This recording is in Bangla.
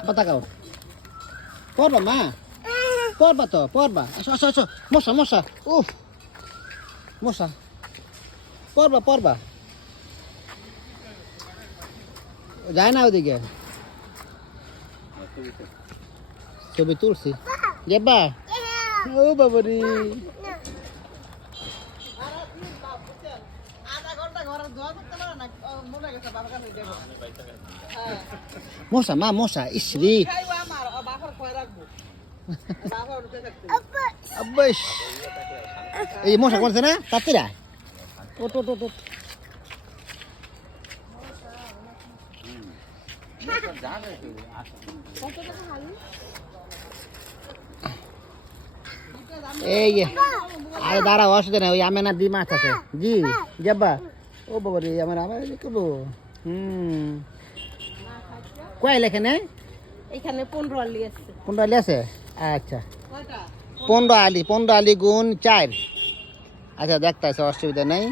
আবার তাকাও পড়বা মা পড়বা তো পড়বা আসো আসো আসো মশা মশা উফ মশা পড়বা পড়বা যায় না ওদিকে ছবি তুলছি যাবা ও বাবারি মশা মা মশা ইসরি আব্বাস এই মশা করছে না তাতিরা ওট ওট ওট এই আরে দাঁড়াও অসুবিধা নেই ওই আমেনা দি মাছ আছে জি যাবা ও বাবা রে আমার আমার করবো কয় লেখে নেই এখানে 15 আলি আছে 15 আলি আছে আচ্ছা 15 আলি গুণ 4 আচ্ছা দেখতে আছে অসুবিধা নেই